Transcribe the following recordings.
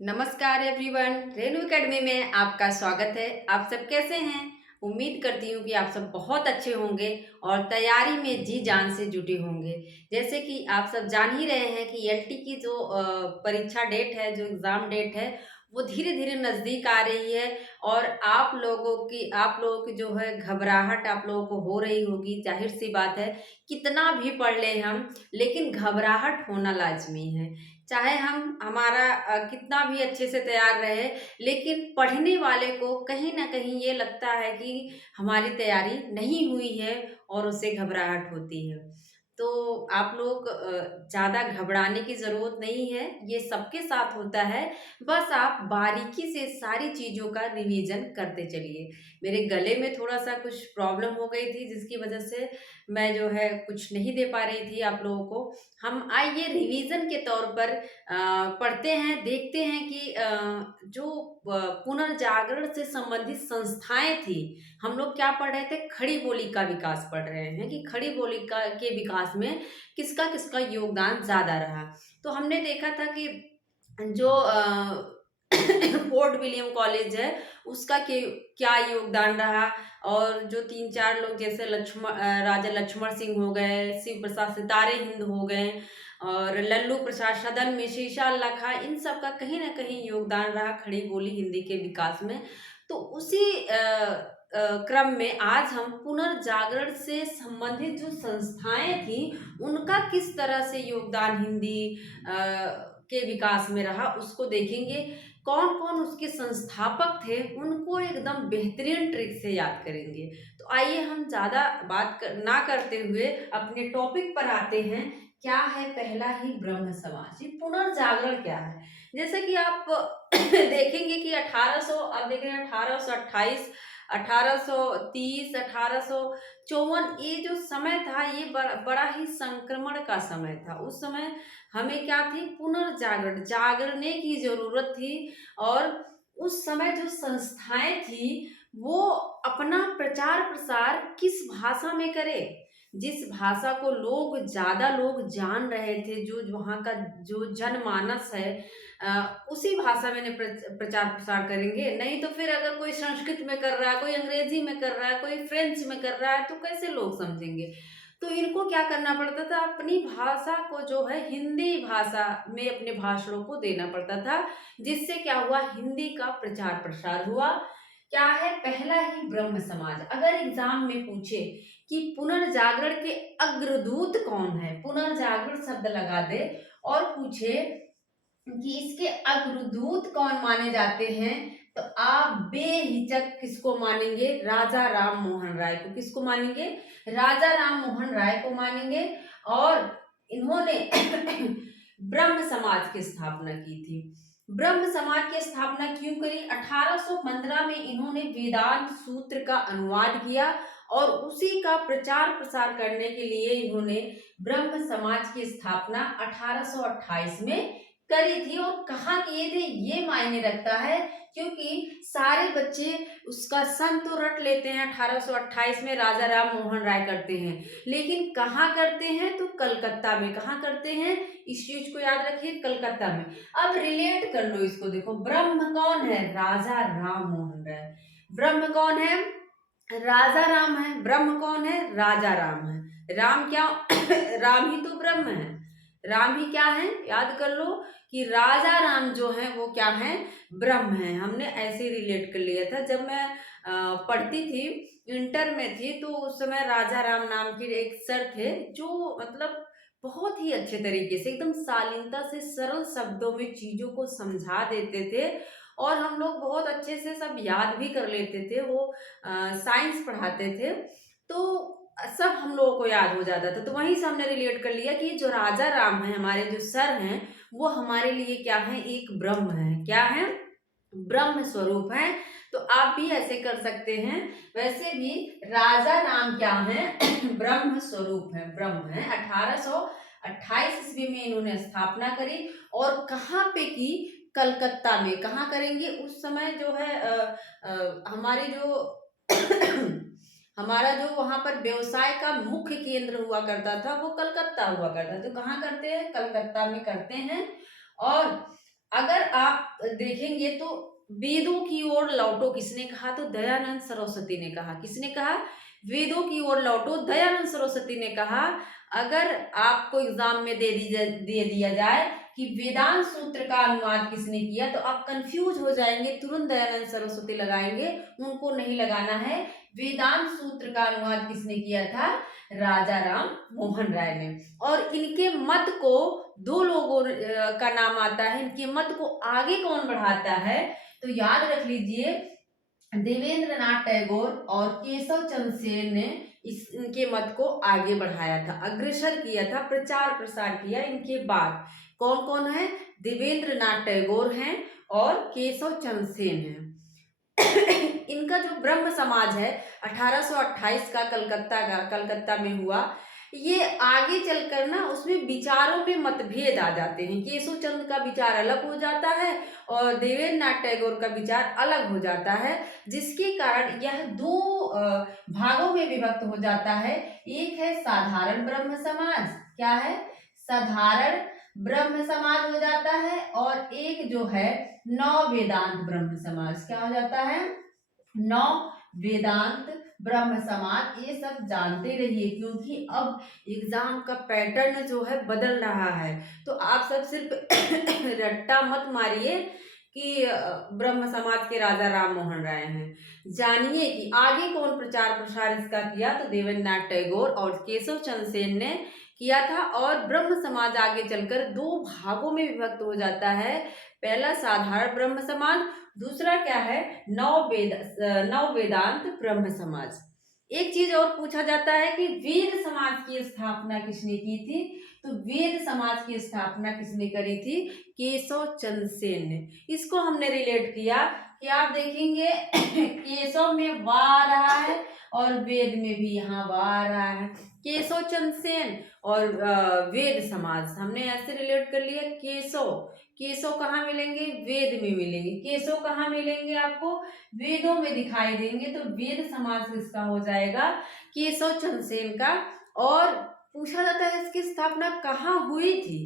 नमस्कार everyone, Renu academy में आपका स्वागत है। आप सब कैसे हैं? उम्मीद करती हूँ कि आप सब बहुत अच्छे होंगे और तैयारी में जी जान से जुटे होंगे। जैसे कि आप सब जान ही रहे हैं कि एलटी की जो परीक्षा डेट है, जो एग्ज़ाम डेट है, वो धीरे-धीरे नज़दीक आ रही है और आप लोगों की जो है घबराहट आप लोगों को हो रही होगी, ज़ाहिर-सी बात है। कितना भी पढ़ लें हम, लेकिन घबराहट होना लाज़मी है। चाहे हम हमारा कितना भी अच्छे से तैयार रहे, लेकिन पढ़ने वाले को कहीं न कहीं ये लगता है कि हमारी तैयारी नहीं हुई है और उसे घबराहट होती है। तो आप लोग ज़्यादा घबराने की ज़रूरत नहीं है, ये सबके साथ होता है। बस आप बारीकी से सारी चीज़ों का रिवीज़न करते चलिए। मेरे गले में थोड़ा-सा कुछ प्रॉब्लम हो गई थी, जिसकी वजह से मैं जो है कुछ नहीं दे पा रही थी आप लोगों को। हम आइए रिवीजन के तौर पर पढ़ते हैं, देखते हैं कि जो पुनर्जागरण से संबंधित संस्थाएँ थी, हम लोग क्या पढ़ रहे थे? खड़ी बोली का विकास पढ़ रहे हैं कि खड़ी बोली का के विकास में किसका-किसका योगदान ज़्यादा रहा। तो हमने देखा था कि जो फोर्ट विलियम कॉलेज है, उसका क्या योगदान रहा और जो 3-4 लोग जैसे राजा लक्ष्मण सिंह हो गए, शिव प्रसाद सितारे हिंद हो गए और लल्लू प्रसाद सदन में, शीशा अल्लाह खां, इन सब का कहीं न कहीं योगदान रहा खड़ी बोली हिंदी के विकास में। तो उसी क्रम में आज हम पुनर्जागरण से संबंधित जो संस्थाएँ थी, उनका किस तरह से योगदान हिंदी के विकास में रहा, उसको देखेंगे। कौन-कौन उसके संस्थापक थे, उनको एकदम बेहतरीन ट्रिक से याद करेंगे। तो आइए हम ज़्यादा ना करते हुए अपने टॉपिक पर आते हैं। क्या है पहला ही ब्रह्म समाज? ये पुनर्जागरण क्या है? जैसे कि आप देखेंगे कि 1800 अब देख रहे हैं 1828, 1830, 1854 ये जो समय था ये बड़ा ही संक्रमण का समय था। उस समय हमें क्या थी? पुनर्जागरण, जागरने की ज़रूरत थी और उस समय जो संस्थाएँ थी, वो अपना प्रचार-प्रसार किस भाषा में करें? जिस भाषा को ज़्यादा लोग जान रहे थे, जो वहाँ का जो जनमानस है उसी भाषा में प्रचार-प्रसार करेंगे। नहीं तो फिर अगर कोई संस्कृत में कर रहा है, कोई अंग्रेज़ी में कर रहा है, कोई फ्रेंच में कर रहा है, तो कैसे लोग समझेंगे? तो इनको क्या करना पड़ता था? अपनी भाषा को जो है हिंदी भाषा में अपने भाषणों को देना पड़ता था, जिससे क्या हुआ? हिंदी का प्रचार-प्रसार हुआ। क्या है? पहला ही ब्रह्म समाज। अगर एग्ज़ाम में पूछे कि पुनर्जागरण के अग्रदूत कौन है? पुनर्जागरण शब्द लगा दे और पूछे कि इसके अग्रदूत कौन माने जाते हैं, तो आप बेहिचक किसको मानेंगे? राजा राम मोहन राय को। किसको मानेंगे? राजा राम मोहन राय को मानेंगे और इन्होंने ब्रह्म समाज की स्थापना की थी। ब्रह्म समाज की स्थापना क्यों करी? 1815 में इन्होंने वेदांत सूत्र का अनुवाद किया और उसी का प्रचार प्रसार करने के लिए इन्होंने ब्रह्म समाज की स्थापना 1828 में करी थी और कहाँ किए थे ये मायने रखता है, क्योंकि सारे बच्चे उसका सन तो रट लेते हैं 1828 में राजा राम मोहन राय करते हैं, लेकिन कहाँ करते हैं? तो कलकत्ता में। कहाँ करते हैं? इस चीज को याद रखिए, कलकत्ता में। अब रिलेट कर लो इसको, देखो ब्रह्म कौन है? राजा राम मोहन राय। ब्रह्म कौन है? राजा राम है। ब्रह्म कौन है? राजा राम है। राम क्या? राम ही तो ब्रह्म है। राम ही क्या है? याद कर लो कि राजा राम जो है वो क्या है? ब्रह्म है। हमने ऐसे रिलेट कर लिया था जब मैं पढ़ती थी, इंटर में थी, तो उस समय राजा राम नाम के एक सर थे जो मतलब बहुत ही अच्छे तरीके से एकदम शालीनता से सरल शब्दों में चीजों को समझा देते थे और हम लोग बहुत अच्छे से सब याद भी कर लेते थे। वो साइंस पढ़ाते थे, तो सब हम लोगों को याद हो जाता था। तो वहीं से हमने रिलेट कर लिया कि जो राजा राम है, हमारे जो सर हैं, वो हमारे लिए क्या है? एक ब्रह्म है। क्या है? ब्रह्म स्वरूप है। तो आप भी ऐसे कर सकते हैं। वैसे भी राजा राम क्या है? ब्रह्म स्वरूप है, ब्रह्म है। 1828 ईस्वी में इन्होंने स्थापना करी और कहाँ पे की? कलकत्ता में। कहाँ करेंगे? उस समय जो है हमारी जो हमारा जो वहाँ पर व्यवसाय का मुख्य केंद्र हुआ करता था, वो कलकत्ता हुआ करता था। तो कहाँ करते हैं? कलकत्ता में करते हैं और अगर आप देखेंगे तो वेदों की ओर लौटो किसने कहा, तो दयानंद सरस्वती ने कहा। किसने कहा? वेदों की ओर लौटो, दयानंद सरस्वती ने कहा। अगर आपको एग्जाम में दे दिया जाए कि वेदांत सूत्र का अनुवाद किसने किया, तो आप कंफ्यूज हो जाएंगे, तुरंत दयानंद सरस्वती लगाएंगे, उनको नहीं लगाना है। वेदांत सूत्र का अनुवाद किसने किया था? राजा राम मोहन राय ने। और इनके मत को दो लोगों का नाम आता है, इनके मत को आगे कौन बढ़ाता है, तो याद रख लीजिए, देवेंद्र नाथ टैगोर और केशव चंद्र सेन ने इनके मत को आगे बढ़ाया था, अग्रसर किया था, प्रचार प्रसार किया। इनके बाद कौन कौन है? देवेंद्र नाथ टैगोर हैं और केशव चंद्र सेन हैं। इनका जो ब्रह्म समाज है 1828 का कलकत्ता में हुआ, ये आगे चलकर ना उसमें विचारों में मतभेद आ जाते हैं। केशव चंद्र का विचार अलग हो जाता है और देवेंद्र नाथ टैगोर का विचार अलग हो जाता है, जिसके कारण यह दो भागों में विभक्त हो जाता है। एक है साधारण ब्रह्म समाज, क्या है? साधारण ब्रह्म समाज हो जाता है, और एक जो है नव वेदांत ब्रह्म समाज, क्या हो जाता है? नव वेदांत ब्रह्म समाज। ये सब जानते रहिए, क्योंकि अब एग्जाम का पैटर्न जो है बदल रहा है, तो आप सब सिर्फ रट्टा मत मारिए कि ब्रह्म समाज के राजा राम मोहन राय हैं। जानिए कि आगे कौन प्रचार प्रसार इसका किया, तो देवेंद्र नाथ टैगोर और केशव चंद्र सेन ने किया था। और ब्रह्म समाज आगे चलकर दो भागों में विभक्त हो जाता है। पहला साधारण ब्रह्म समाज, दूसरा क्या है? नव वेदांत ब्रह्म समाज। एक चीज और पूछा जाता है कि वेद समाज की स्थापना किसने की थी, तो वेद समाज की स्थापना किसने करी थी? केशव चंद्र सेन ने। इसको हमने रिलेट किया कि आप देखेंगे केशव में वा आ रहा है और वेद में भी यहाँ वा आ रहा है। केशव चंद्र सेन और वेद समाज हमने ऐसे रिलेट कर लिया। केशव केशव कहाँ मिलेंगे? वेद में मिलेंगे। केशव कहाँ मिलेंगे? आपको वेदों में दिखाई देंगे, तो वेद समाज किसका हो जाएगा? केशव चंद्र सेन का। और पूछा जाता है इसकी स्थापना कहाँ हुई थी।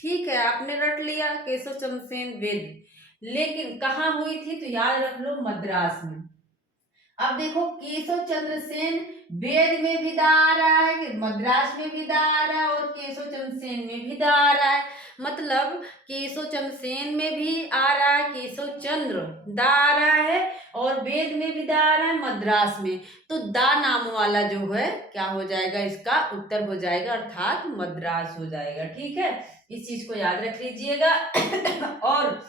ठीक है, आपने रट लिया केशव चंद्र सेन वेद, लेकिन कहाँ हुई थी, तो याद रख लो मद्रास में। अब देखो केशव चंद्र सेन वेद में भी दा आ रहा है, मद्रास में भी दा आ रहा है, और केशव चंद्र सेन में भी दा आ रहा है। मतलब केशव चंद्र सेन में भी आ रहा है, केशव चंद्र दा आ रहा है, और वेद में भी दा आ रहा है, मद्रास में। तो दा नाम वाला जो है क्या हो जाएगा? इसका उत्तर हो जाएगा, अर्थात मद्रास हो जाएगा। ठीक है, इस चीज को याद रख लीजिएगा। और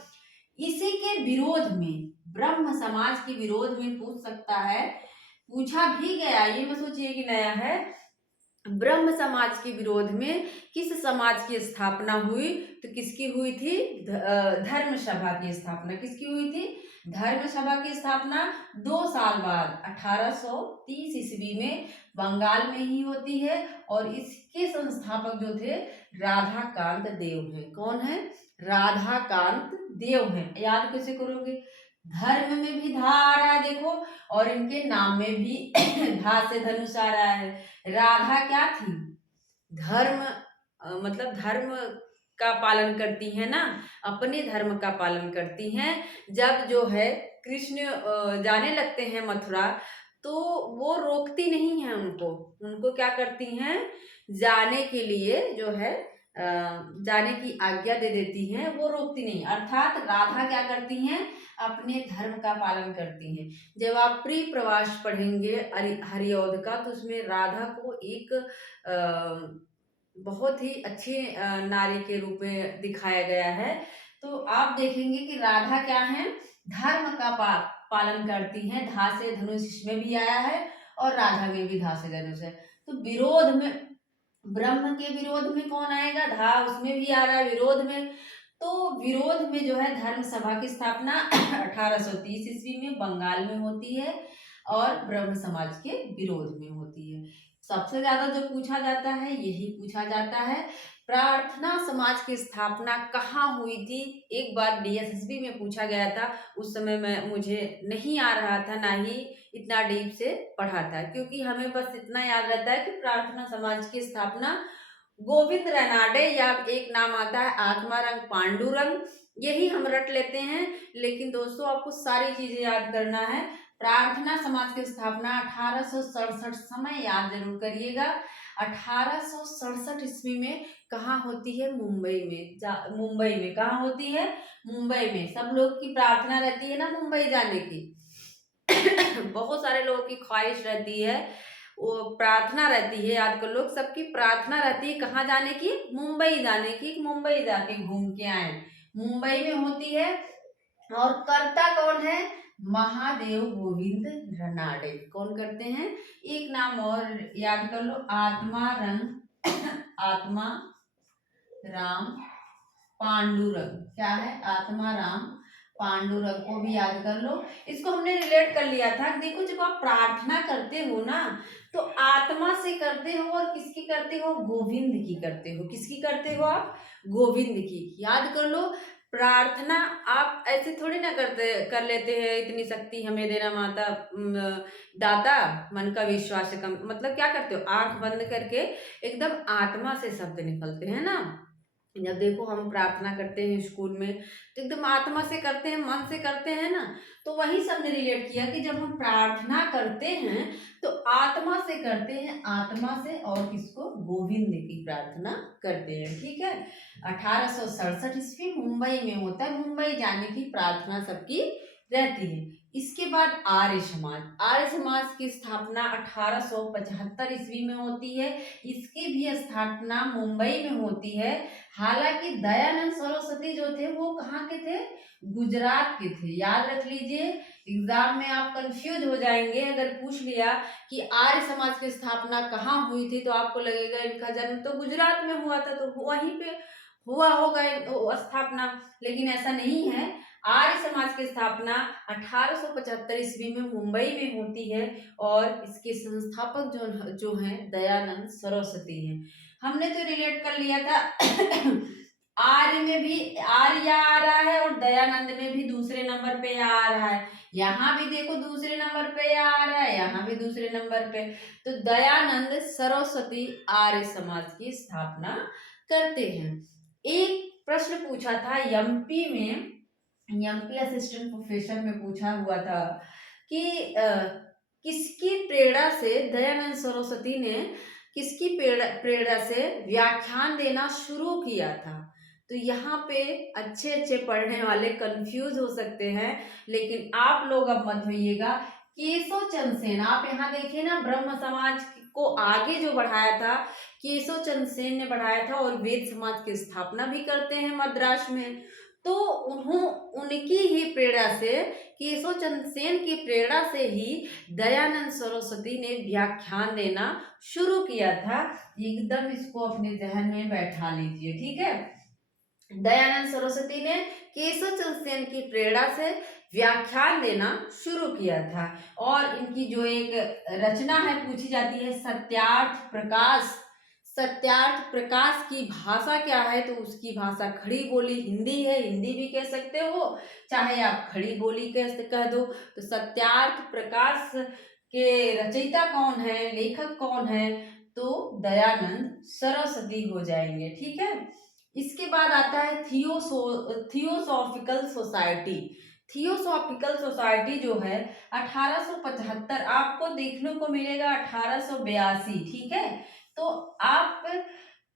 इसी के विरोध में, ब्रह्म समाज के विरोध में पूछ सकता है, पूछा भी गया, ये मत सोचिए कि नया है। ब्रह्म समाज के विरोध में किस समाज की स्थापना हुई, तो किसकी हुई थी? धर्म सभा की स्थापना। किसकी हुई थी? धर्म सभा की स्थापना 2 साल बाद 1830 ईस्वी में बंगाल में ही होती है, और इसके संस्थापक जो थे राधाकांत देव हैं। कौन है? राधाकांत देव हैं। याद कैसे करोगे? धर्म में भी धा आ रहा है देखो, और इनके नाम में भी धा से धनुष आ रहा है। राधा क्या थी? धर्म मतलब धर्म का पालन करती है ना, अपने धर्म का पालन करती हैं। जब जो है कृष्ण जाने लगते हैं मथुरा, तो वो रोकती नहीं है उनको, उनको क्या करती हैं? जाने के लिए जो है जाने की आज्ञा दे देती हैं, वो रोकती नहीं। अर्थात राधा क्या करती हैं? अपने धर्म का पालन करती हैं। जब आप प्री प्रवास पढ़ेंगे हरिऔध का, तो उसमें राधा को एक बहुत ही अच्छे नारी के रूप में दिखाया गया है। तो आप देखेंगे कि राधा क्या है? धर्म का पालन करती हैं। धा से धनुष इसमें भी आया है, और राधा में भी धा से धनुष है। तो विरोध में, ब्रह्म के विरोध में कौन आएगा? धा उसमें भी आ रहा है विरोध में। तो विरोध में जो है धर्म सभा की स्थापना 1830 ईस्वी में बंगाल में होती है, और ब्रह्म समाज के विरोध में होती है। सबसे ज्यादा जो पूछा जाता है यही पूछा जाता है, प्रार्थना समाज की स्थापना कहाँ हुई थी। एक बार डीएसएसबी में पूछा गया था, उस समय में मुझे नहीं आ रहा था, ना ही इतना डीप से पढ़ा था, क्योंकि हमें बस इतना याद रहता है कि प्रार्थना समाज की स्थापना गोविंद रनाडे, या एक नाम आता है आत्मारंग पांडुरंग, यही हम रट लेते हैं, लेकिन दोस्तों आपको सारी चीजें याद करना है। प्रार्थना समाज की स्थापना 1867 समय याद जरूर करिएगा। 1867 ईस्वी में कहाँ होती है? मुंबई में। मुंबई में कहाँ होती है? मुंबई में। सब लोग की प्रार्थना रहती है ना मुंबई जाने की। बहुत सारे लोगों की ख्वाहिश रहती है, वो प्रार्थना रहती है, याद कर लो, सबकी प्रार्थना रहती है कहाँ जाने की? मुंबई जाने की, मुंबई जाके घूम के आए। मुंबई में होती है। और करता कौन है? महादेव गोविंद रनाडे। कौन करते हैं? एक नाम और याद कर लो, आत्मा रंग आत्मा राम पांडुरंग। क्या है? आत्मा राम पांडुरंग को भी याद कर लो। इसको हमने रिलेट कर लिया था। देखो जब आप प्रार्थना करते हो ना, तो आत्मा से करते हो और किसकी करते हो? गोविंद की करते हो। किसकी करते हो आप? गोविंद की। याद कर लो, प्रार्थना आप ऐसे थोड़ी ना कर लेते हैं, इतनी शक्ति हमें देना माता दाता, मन का विश्वास कम, मतलब क्या करते हो? आंख बंद करके एकदम आत्मा से शब्द निकलते हैं ना। जब देखो हम प्रार्थना करते हैं स्कूल में, तो एकदम आत्मा से करते हैं, मन से करते हैं ना। तो वही सबने रिलेट किया कि जब हम प्रार्थना करते हैं तो आत्मा से करते हैं, आत्मा से, और किसको? गोविंद की प्रार्थना करते हैं। ठीक है। 1867 ईस्वी मुंबई में होता है, मुंबई जाने की प्रार्थना सबकी रहती है। इसके बाद आर्य समाज। आर्य समाज की स्थापना 1875 ईस्वी में होती है। इसकी भी स्थापना मुंबई में होती है। हालांकि दयानंद सरस्वती जो थे वो कहाँ के थे? गुजरात के थे। याद रख लीजिए, एग्जाम में आप कंफ्यूज हो जाएंगे अगर पूछ लिया कि आर्य समाज की स्थापना कहाँ हुई थी, तो आपको लगेगा इनका जन्म तो गुजरात में हुआ था, तो वहीं पे हुआ होगा स्थापना। लेकिन ऐसा नहीं है। आर्य समाज की स्थापना 1875 ईस्वी में मुंबई में होती है, और इसके संस्थापक जो हैं दयानंद सरस्वती हैं। हमने तो रिलेट कर लिया था। आर्य में भी आर्य आ रहा है और दयानंद में भी दूसरे नंबर पे आ रहा है। यहाँ भी देखो दूसरे नंबर पे आ रहा है, यहाँ भी दूसरे नंबर पे। तो दयानंद सरस्वती आर्य समाज की स्थापना करते हैं। एक प्रश्न पूछा था एमपी में, एमपी असिस्टेंट प्रोफेसर में पूछा हुआ था कि किसकी प्रेरणा से दयानंद सरस्वती ने किसकी प्रेरणा से व्याख्यान देना शुरू किया था? तो यहाँ पे अच्छे अच्छे पढ़ने वाले कंफ्यूज हो सकते हैं, लेकिन आप लोग अब मत होइएगा। केशव चंद्र सेन, आप यहाँ देखिए ना, ब्रह्म समाज को आगे जो बढ़ाया था केशव चंद्र सेन ने बढ़ाया था, और वेद समाज की स्थापना भी करते हैं मद्रास में। तो उनकी ही प्रेरणा से, केशव चंद्र सेन की प्रेरणा से ही दयानंद सरस्वती ने व्याख्यान देना शुरू किया था। एकदम इसको अपने जहन में बैठा लीजिए। ठीक है। दयानंद सरस्वती ने केशव चंद्र सेन की प्रेरणा से व्याख्यान देना शुरू किया था। और इनकी जो एक रचना है पूछी जाती है, सत्यार्थ प्रकाश। सत्यार्थ प्रकाश की भाषा क्या है? तो उसकी भाषा खड़ी बोली हिंदी है, हिंदी भी कह सकते हो, चाहे आप खड़ी बोली कह दो। तो सत्यार्थ प्रकाश के रचयिता कौन है, लेखक कौन है? तो दयानंद सरस्वती हो जाएंगे। ठीक है। इसके बाद आता है थियोसॉफिकल सोसाइटी। थियोसॉफिकल सोसाइटी जो है 1875, आपको देखने को मिलेगा 1882। ठीक है। तो आप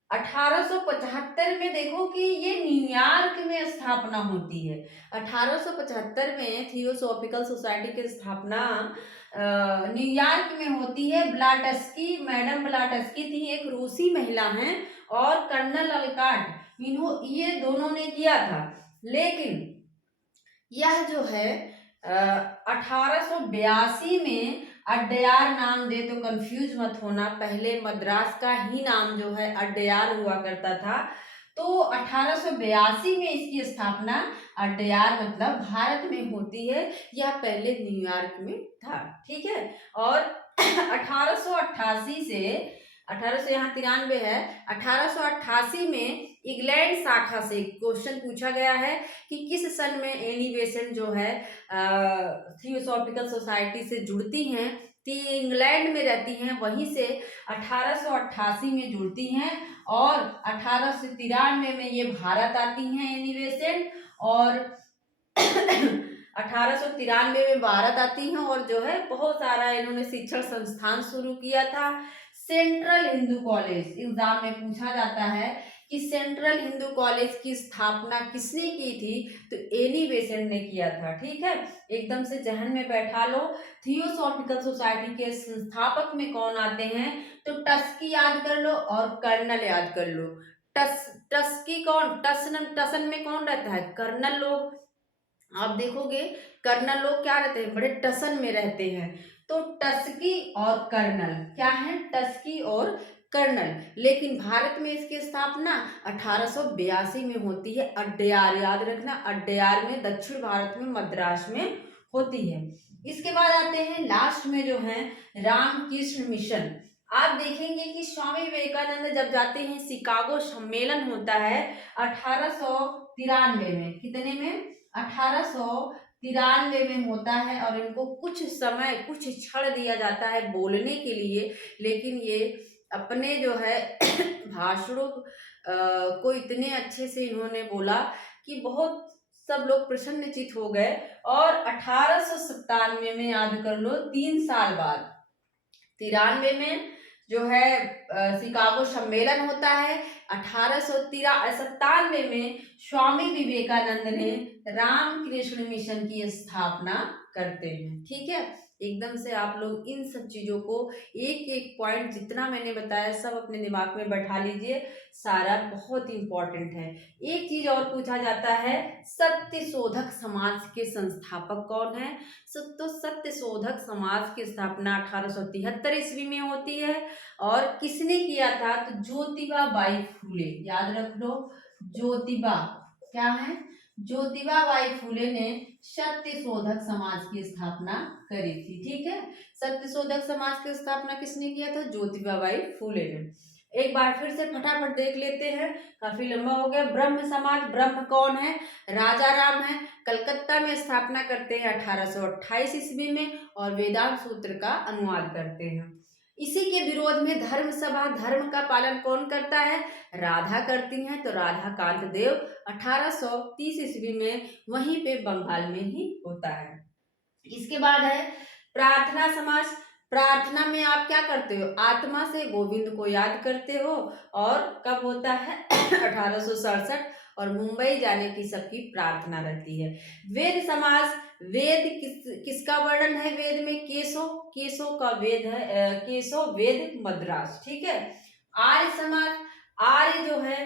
1875 में देखो कि ये न्यूयॉर्क में स्थापना होती है। 1875 में थियोसॉफिकल सोसाइटी की स्थापना न्यूयॉर्क में होती है। ब्लाटस्की, मैडम ब्लाटस्की थी, एक रूसी महिला हैं, और कर्नल अलकाट, ये दोनों ने किया था। लेकिन यह जो है 1882 में अड्डयार नाम दे, तो कंफ्यूज मत होना, पहले मद्रास का ही नाम जो है अड्डयार हुआ करता था। तो 1882 में इसकी स्थापना, अड्डयार मतलब भारत में होती है, यह पहले न्यूयॉर्क में था। ठीक है। और 1888 से 1800, यहाँ 93 है, 1888 में इंग्लैंड शाखा से क्वेश्चन पूछा गया है कि किस सन में एनी बेसेंट जो है थियोसॉफिकल सोसाइटी से जुड़ती हैं। तो इंग्लैंड में रहती हैं, वहीं से 1888 में जुड़ती हैं, और 1893 में ये भारत आती हैं एनी बेसेंट, और 1893 में भारत आती हैं और जो है बहुत सारा इन्होंने शिक्षण संस्थान शुरू किया था। सेंट्रल हिंदू कॉलेज एग्जाम में पूछा जाता है कि सेंट्रल हिंदू कॉलेज की स्थापना किसने की थी, तो एनी बेसेंट ने किया था। ठीक है, एकदम से जहन में बैठा लो। थियोसॉफिकल सोसाइटी के संस्थापक में कौन आते हैं, तो टस्की याद कर लो और कर्नल याद कर लो। टस्की कौन, टसन में कौन रहता है, कर्नल लोग। आप देखोगे कर्नल लोग क्या रहते हैं, बड़े टसन में रहते हैं। तो टस्की और कर्नल क्या है, टस्की और कर्नल। लेकिन भारत में इसकी स्थापना 1882 में होती है। अड्डयार याद रखना, अड्डयार में दक्षिण भारत में मद्रास में होती है। इसके बाद आते हैं लास्ट में जो है रामकृष्ण मिशन। आप देखेंगे कि स्वामी विवेकानंद जब जाते हैं, शिकागो सम्मेलन होता है 1893 में, कितने में, 1893 में होता है। और इनको कुछ समय, कुछ क्षण दिया जाता है बोलने के लिए, लेकिन ये अपने जो है भाषणों को इतने अच्छे से इन्होंने बोला कि बहुत सब लोग प्रसन्नचित हो गए। और 1897 में याद कर लो, 3 साल बाद, 93 में जो है शिकागो सम्मेलन होता है। 1897 में स्वामी विवेकानंद ने रामकृष्ण मिशन की स्थापना करते हैं। ठीक है, एकदम से आप लोग इन सब चीजों को एक एक पॉइंट जितना मैंने बताया सब अपने दिमाग में बैठा लीजिए, सारा बहुत इंपॉर्टेंट है। एक चीज और पूछा जाता है, सत्य शोधक समाज के संस्थापक कौन है। तो सत्य शोधक समाज की स्थापना 1873 ईस्वी में होती है। और किसने किया था, तो ज्योतिबा बाई फूले, याद रख लो, ज्योतिबा क्या है, ज्योतिबा बाई फूले ने सत्य शोधक समाज की स्थापना करी थी। ठीक है, सत्य शोधक समाज की स्थापना किसने किया था, ज्योतिबा बाई फूले ने। एक बार फिर से फटाफट देख लेते हैं, काफी लंबा हो गया। ब्रह्म समाज, ब्रह्म कौन है, राजा राम है, कलकत्ता में स्थापना करते हैं 1828 ईस्वी में और वेदांत सूत्र का अनुवाद करते हैं। इसी के विरोध में धर्म सभा, धर्म का पालन कौन करता है, राधा करती हैं, तो राधा कांत देव 1830 ईस्वी में वहीं पे बंगाल में ही होता है। इसके बाद है प्रार्थना समाज। प्रार्थना में आप क्या करते हो, आत्मा से गोविंद को याद करते हो। और कब होता है 1867, और मुंबई जाने की सबकी प्रार्थना रहती है। वेद समाज, वेद किसका वर्णन है, वेद में केशव, केशव का वेद है, केशव वेद मद्रास। ठीक है, आर्य समाज, आर्य जो है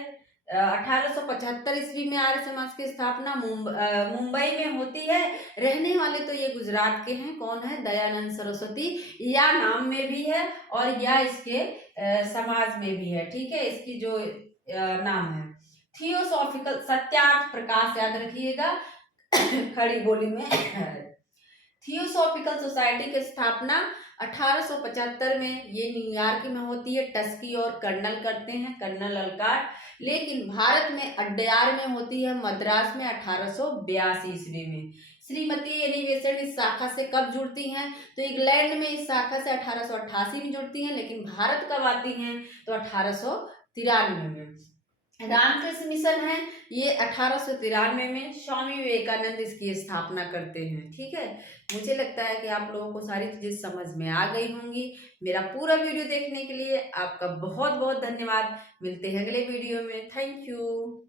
1875 ईस्वी में आर्य समाज की स्थापना मुंबई में होती है। रहने वाले तो ये गुजरात के हैं, कौन है, दयानंद सरस्वती, या नाम में भी है और या इसके समाज में भी है। ठीक है, इसकी जो नाम है थियोसॉफिकल, सत्यार्थ प्रकाश याद रखिएगा खड़ी बोली में थियोसॉफिकल सोसाइटी की स्थापना 1875 में ये न्यूयॉर्क में होती है। टस्की और कर्नल करते हैं, कर्नल अलकाट। लेकिन भारत में अड्डयार में होती है, मद्रास में 1882 ईस्वी में। श्रीमती एनी बेसेंट इस शाखा से कब जुड़ती हैं, तो इंग्लैंड में इस शाखा से 1888 में जुड़ती हैं, लेकिन भारत कब आती हैं, तो 1893 में। रामकृष्ण मिशन है ये 1893 में, स्वामी विवेकानंद इसकी स्थापना करते हैं। ठीक है, मुझे लगता है कि आप लोगों को सारी चीजें समझ में आ गई होंगी। मेरा पूरा वीडियो देखने के लिए आपका बहुत बहुत धन्यवाद। मिलते हैं अगले वीडियो में, थैंक यू।